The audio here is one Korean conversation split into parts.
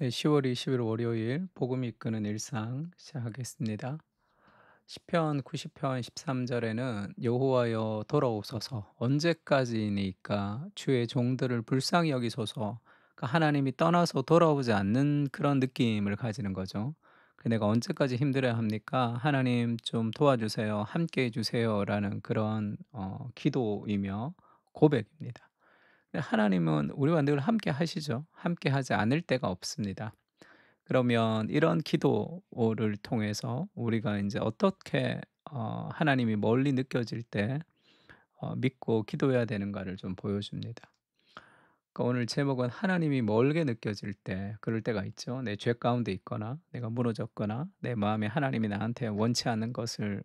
네, 10월 20일 월요일 복음 이끄는 일상 시작하겠습니다. 시편 90편 13절에는 여호와여 돌아오소서 언제까지니까 주의 종들을 불쌍히 여기소서. 그러니까 하나님이 떠나서 돌아오지 않는 그런 느낌을 가지는 거죠. 내가 언제까지 힘들어야 합니까? 하나님 좀 도와주세요. 함께 해주세요라는 그런 기도이며 고백입니다. 하나님은 우리와 늘 함께 하시죠. 함께 하지 않을 때가 없습니다. 그러면 이런 기도를 통해서 우리가 이제 어떻게 하나님이 멀리 느껴질 때 믿고 기도해야 되는가를 좀 보여줍니다. 그러니까 오늘 제목은 하나님이 멀게 느껴질 때 그럴 때가 있죠. 내 죄 가운데 있거나 내가 무너졌거나 내 마음에 하나님이 나한테 원치 않는 것을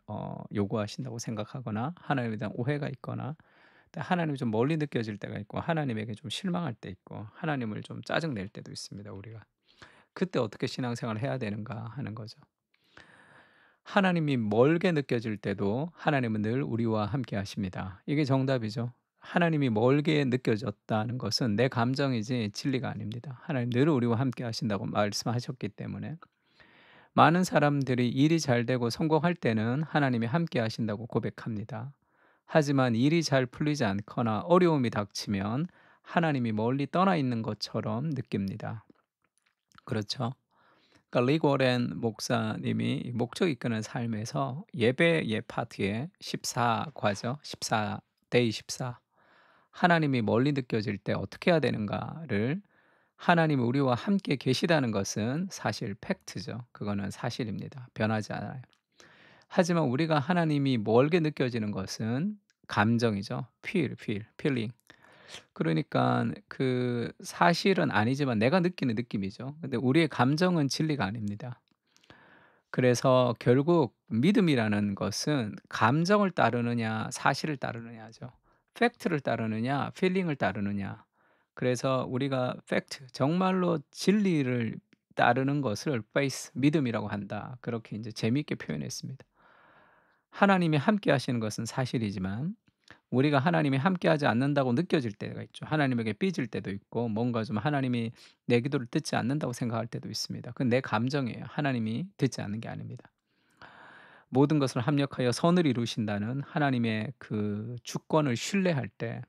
요구하신다고 생각하거나 하나님에 대한 오해가 있거나 하나님이 좀 멀리 느껴질 때가 있고 하나님에게 좀 실망할 때 있고 하나님을 좀 짜증 낼 때도 있습니다, 우리가. 그때 어떻게 신앙생활을 해야 되는가 하는 거죠. 하나님이 멀게 느껴질 때도 하나님은 늘 우리와 함께 하십니다. 이게 정답이죠. 하나님이 멀게 느껴졌다는 것은 내 감정이지 진리가 아닙니다. 하나님 늘 우리와 함께 하신다고 말씀하셨기 때문에 많은 사람들이 일이 잘 되고 성공할 때는 하나님이 함께 하신다고 고백합니다. 하지만 일이 잘 풀리지 않거나 어려움이 닥치면 하나님이 멀리 떠나 있는 것처럼 느낍니다. 그렇죠? 그러니까 릭 워렌 목사님이 목적 이끄는 삶에서 예배 파트에 14과죠. 14 데이 14 하나님이 멀리 느껴질 때 어떻게 해야 되는가를 하나님이 우리와 함께 계시다는 것은 사실 팩트죠. 그거는 사실입니다. 변하지 않아요. 하지만 우리가 하나님이 멀게 느껴지는 것은 감정이죠. 필링. 그러니까 그 사실은 아니지만 내가 느끼는 느낌이죠. 근데 우리의 감정은 진리가 아닙니다. 그래서 결국 믿음이라는 것은 감정을 따르느냐 사실을 따르느냐죠. 팩트를 따르느냐 필링을 따르느냐. 그래서 우리가 팩트 정말로 진리를 따르는 것을 페이스 믿음이라고 한다. 그렇게 이제 재미있게 표현했습니다. 하나님이 함께 하시는 것은 사실이지만 우리가 하나님이 함께하지 않는다고 느껴질 때가 있죠. 하나님에게 삐질 때도 있고 뭔가 좀 하나님이 내 기도를 듣지 않는다고 생각할 때도 있습니다. 그건 내 감정이에요. 하나님이 듣지 않는 게 아닙니다. 모든 것을 합력하여 선을 이루신다는 하나님의 그 주권을 신뢰할 때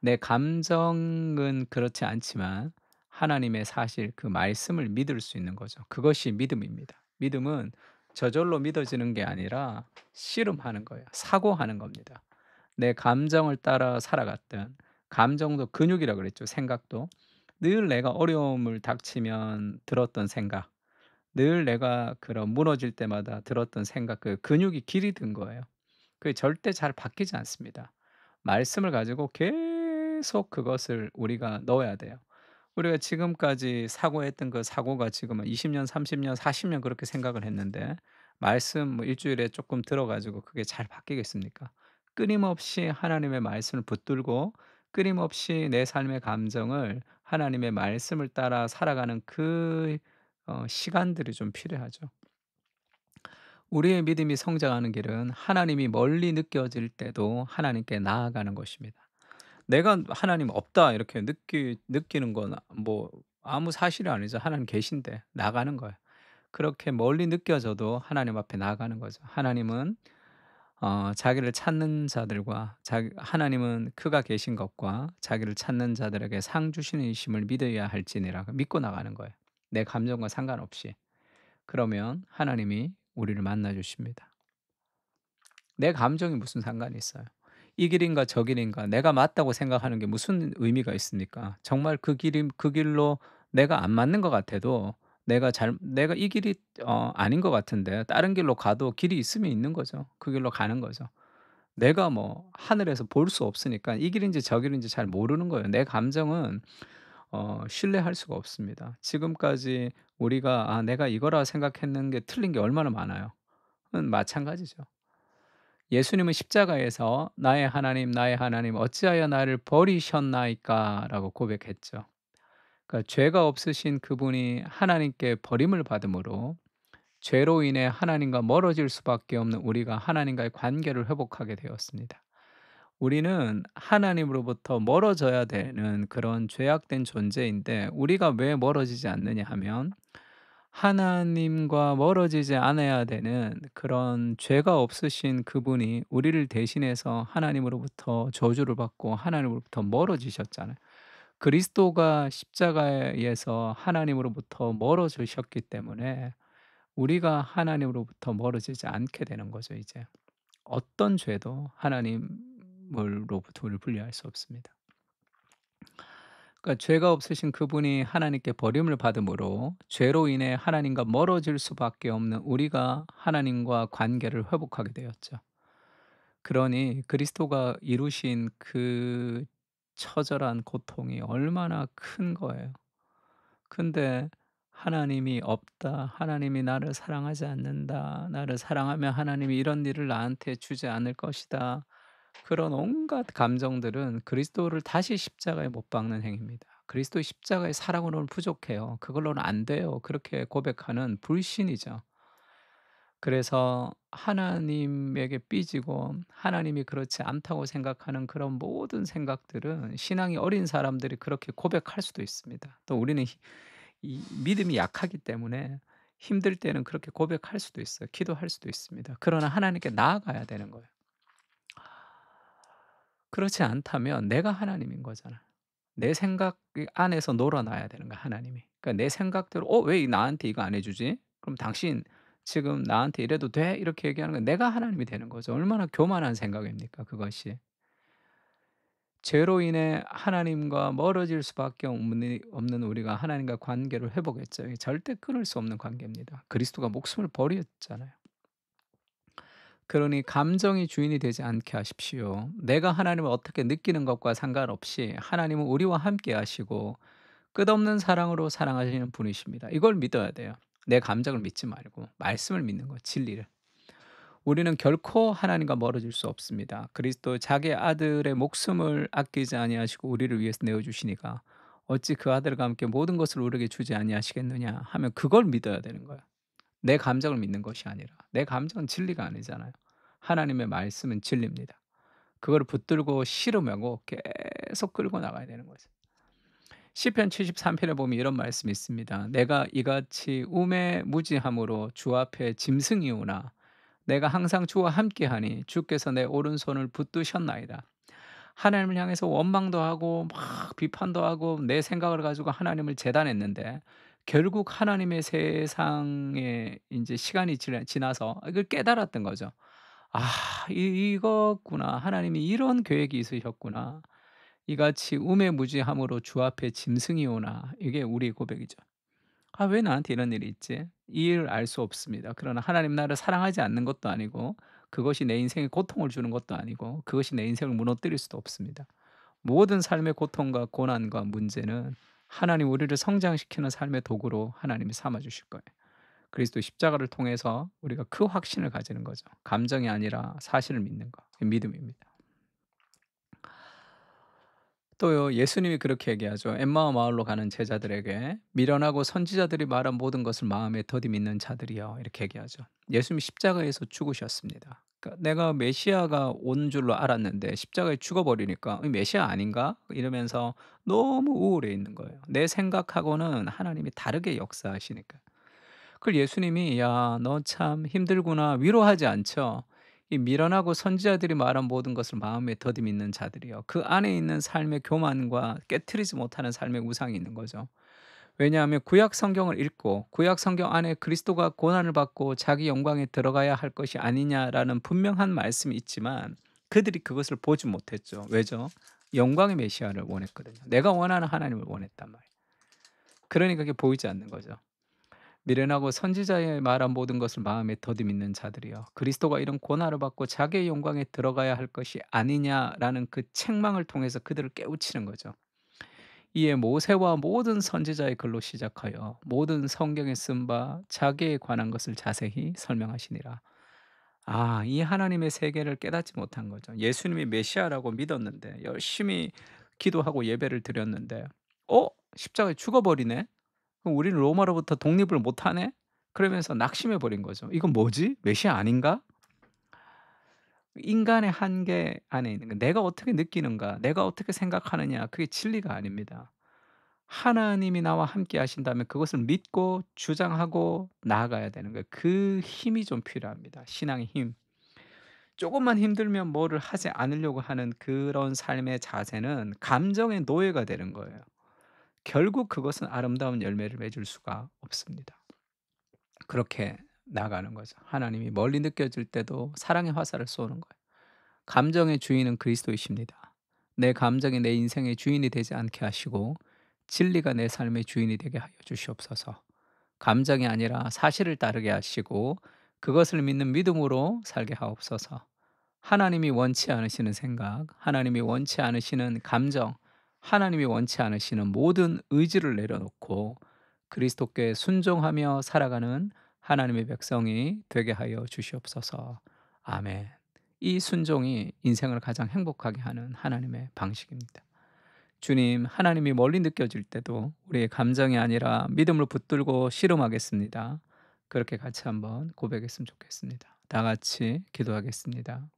내 감정은 그렇지 않지만 하나님의 사실 그 말씀을 믿을 수 있는 거죠. 그것이 믿음입니다. 믿음은 저절로 믿어지는 게 아니라 씨름하는 거예요. 사고하는 겁니다. 내 감정을 따라 살아갔던 감정도 근육이라 그랬죠. 생각도 늘 내가 어려움을 닥치면 들었던 생각, 늘 내가 그런 무너질 때마다 들었던 생각, 그 근육이 길이 든 거예요. 그게 절대 잘 바뀌지 않습니다. 말씀을 가지고 계속 그것을 우리가 넣어야 돼요. 우리가 지금까지 사고했던 그 사고가 지금은 20 년, 30 년, 40년 그렇게 생각을 했는데 말씀 뭐 일 주일에 쪼끔 들어 가지고 그게 잘 바뀌겠습니까? 끊임없이 하나님의 말씀을 붙들고 끊임없이 내 삶의 감정을 하나님의 말씀을 따라 살아가는 그 시간들이 좀 필요하죠. 우리의 믿음이 성장하는 길은 하나님이 멀리 느껴질 때도 하나님께 나아가는 것입니다. 내가 '하나님 없다.' 이렇게 느끼는 건 뭐 아무 사실이 아니죠. 하나님 계신데 나가는 거예요. 그렇게 멀리 느껴져도 하나님 앞에 나아가는 거죠. 하나님은 자기를 찾는 자들과 자기 하나님은 그가 계신 것과 자기를 찾는 자들에게 상 주시는 이심을 믿어야 할지니라. 믿고 나가는 거예요, 내 감정과 상관없이. 그러면 하나님이 우리를 만나 주십니다. 내 감정이 무슨 상관이 있어요. 이 길인가 저 길인가 내가 맞다고 생각하는 게 무슨 의미가 있습니까? 정말 그 길로 내가 안 맞는 것 같아도 내가 이 길이 아닌 것 같은데 다른 길로 가도 길이 있으면 있는 거죠. 그 길로 가는 거죠. 내가 뭐 하늘에서 볼 수 없으니까 이 길인지 저 길인지 잘 모르는 거예요. 내 감정은 신뢰할 수가 없습니다. 지금까지 우리가 '아 내가 이거라 생각했는 게 틀린 게 얼마나 많아요.' 마찬가지죠. 예수님은 십자가에서 나의 하나님 어찌하여 나를 버리셨나이까?"라고 고백했죠. 그러니까 죄가 없으신 그분이 하나님께 버림을 받음으로 죄로 인해 하나님과 멀어질 수밖에 없는 우리가 하나님과의 관계를 회복하게 되었습니다. 우리는 하나님으로부터 멀어져야 되는 그런 죄악된 존재인데, 우리가 왜 멀어지지 않느냐 하면 하나님과 멀어지지 않아야 되는 그런 죄가 없으신 그분이 우리를 대신해서 하나님으로부터 저주를 받고 하나님으로부터 멀어지셨잖아요. 그리스도가 십자가에서 하나님으로부터 멀어지셨기 때문에 우리가 하나님으로부터 멀어지지 않게 되는 거죠 이제. 어떤 죄도 하나님으로부터 우리를 분리할 수 없습니다. 그러니까 죄가 없으신 그분이 하나님께 버림을 받음으로 죄로 인해 하나님과 멀어질 수밖에 없는 우리가 하나님과 관계를 회복하게 되었죠. 그러니 그리스도가 이루신 그 처절한 고통이 얼마나 큰 거예요. 근데 하나님이 없다. 하나님이 나를 사랑하지 않는다. 나를 사랑하면 하나님이 이런 일을 나한테 주지 않을 것이다. 그런 온갖 감정들은 그리스도를 다시 십자가에 못 박는 행위입니다. 그리스도의 십자가의 사랑으로는 부족해요. 그걸로는 안 돼요. 그렇게 고백하는 불신이죠. 그래서 하나님에게 삐지고 하나님이 그렇지 않다고 생각하는 그런 모든 생각들은 신앙이 어린 사람들이 그렇게 고백할 수도 있습니다. 또 우리는 이 믿음이 약하기 때문에 힘들 때는 그렇게 고백할 수도 있어요. 기도할 수도 있습니다. 그러나 하나님께 나아가야 되는 거예요. 그렇지 않다면 내가 하나님인 거잖아. 내 생각 안에서 놀아나야 되는 거야 하나님이. 그러니까 내 생각대로 왜 나한테 이거 안 해 주지? 그럼 당신 지금 나한테 이래도 돼?" 이렇게 얘기하는 건 내가 하나님이 되는 거죠. 얼마나 교만한 생각입니까 그것이. 죄로 인해 하나님과 멀어질 수밖에 없는 우리가 하나님과 관계를 회복했죠. 이게 절대 끊을 수 없는 관계입니다. 그리스도가 목숨을 버렸잖아요. 그러니 감정이 주인이 되지 않게 하십시오. 내가 하나님을 어떻게 느끼는 것과 상관없이 하나님은 우리와 함께 하시고 끝없는 사랑으로 사랑하시는 분이십니다. 이걸 믿어야 돼요. 내 감정을 믿지 말고 말씀을 믿는 거, 진리를. 우리는 결코 하나님과 멀어질 수 없습니다. 그리스도 자기 아들의 목숨을 아끼지 아니하시고 우리를 위해서 내어 주시니까 어찌 그 아들과 함께 모든 것을 우리에게 주지 아니하시겠느냐 하면 그걸 믿어야 되는 거예요. 내 감정을 믿는 것이 아니라. 내 감정은 진리가 아니잖아요. 하나님의 말씀은 진리입니다. 그거를 붙들고 씨름하고 계속 끌고 나가야 되는 거죠. 시편 73 편에 보면 이런 말씀이 있습니다. "내가 이같이 우매무지함으로 주 앞에 짐승이오나 내가 항상 주와 함께하니 주께서 내 오른손을 붙드셨나이다." 하나님을 향해서 원망도 하고 막 비판도 하고 내 생각을 가지고 하나님을 재단했는데 결국 하나님의 세상에 인제 시간이 지나서 이걸 깨달았던 거죠. '아 이거구나. 하나님이 이런 계획이 있으셨구나. 이같이 우매무지함으로 주 앞에 짐승이오나.' 이게 우리의 고백이죠. '아 왜 나한테 이런 일이 있지?' 이 일을 알 수 없습니다. 그러나 하나님 나를 사랑하지 않는 것도 아니고 그것이 내 인생에 고통을 주는 것도 아니고 그것이 내 인생을 무너뜨릴 수도 없습니다. 모든 삶의 고통과 고난과 문제는 하나님 우리를 성장시키는 삶의 도구로 하나님이 삼아 주실 거예요. 그리스도 십자가를 통해서 우리가 그 확신을 가지는 거죠. 감정이 아니라 사실을 믿는 거. 그게 믿음입니다. 또요 예수님이 그렇게 얘기하죠. 엠마오 마을로 가는 제자들에게 "미련하고 선지자들이 말한 모든 것을 마음에 더디 믿는 자들이여." 이렇게 얘기하죠. 예수님이 십자가에서 죽으셨습니다. 그러니까 내가 메시아가 온 줄로 알았는데 십자가에 죽어 버리니까 '이 메시아 아닌가?' 이러면서 너무 우울해 있는 거예요. 내 생각하고는 하나님이 다르게 역사하시니까. 그걸 예수님이 "야 너 참 힘들구나." 위로하지 않죠. 이 미련하고 선지자들이 말한 모든 것을 마음에 더디 믿는 자들이요. 그 안에 있는 삶의 교만과 깨트리지 못하는 삶의 우상이 있는 거죠. 왜냐하면 구약 성경을 읽고 구약 성경 안에 그리스도가 고난을 받고 자기 영광에 들어가야 할 것이 아니냐라는 분명한 말씀이 있지만 그들이 그것을 보지 못했죠. 왜죠? 영광의 메시아를 원했거든요. 내가 원하는 하나님을 원했단 말이에요. 그러니까 그게 보이지 않는 거죠. 미련하고 선지자의 말한 모든 것을 마음에 더디 믿는 자들이여 그리스도가 이런 고난을 받고 자기의 영광에 들어가야 할 것이 아니냐라는 그 책망을 통해서 그들을 깨우치는 거죠. 이에 모세와 모든 선지자의 글로 시작하여 모든 성경에 쓴 바 자기에 관한 것을 자세히 설명하시니라. 아, 이 하나님의 세계를 깨닫지 못한 거죠. 예수님이 메시아라고 믿었는데 열심히 기도하고 예배를 드렸는데 십자가에 죽어버리네? 그럼 우리는 로마로부터 독립을 못하네? 그러면서 낙심해 버린 거죠. '이건 뭐지? 메시아 아닌가?' 인간의 한계 안에 있는 거, 내가 어떻게 느끼는가, 내가 어떻게 생각하느냐, 그게 진리가 아닙니다. 하나님이 나와 함께 하신다면 그것을 믿고 주장하고 나아가야 되는 거예요. 그 힘이 좀 필요합니다, 신앙의 힘. 조금만 힘들면 뭐를 하지 않으려고 하는 그런 삶의 자세는 감정의 노예가 되는 거예요. 결국 그것은 아름다운 열매를 맺을 수가 없습니다. 그렇게 나가는 거죠. 하나님이 멀리 느껴질 때도 사랑의 화살을 쏘는 거예요. 감정의 주인은 그리스도이십니다. 내 감정이 내 인생의 주인이 되지 않게 하시고 진리가 내 삶의 주인이 되게 하여 주시옵소서. 감정이 아니라 사실을 따르게 하시고 그것을 믿는 믿음으로 살게 하옵소서. 하나님이 원치 않으시는 생각, 하나님이 원치 않으시는 감정, 하나님이 원치 않으시는 모든 의지를 내려놓고 그리스도께 순종하며 살아가는 하나님의 백성이 되게 하여 주시옵소서. 아멘. 이 순종이 인생을 가장 행복하게 하는 하나님의 방식입니다. 주님, 하나님이 멀리 느껴질 때도 우리의 감정이 아니라 믿음을 붙들고 씨름하겠습니다. 그렇게 같이 한번 고백했으면 좋겠습니다. 다 같이 기도하겠습니다.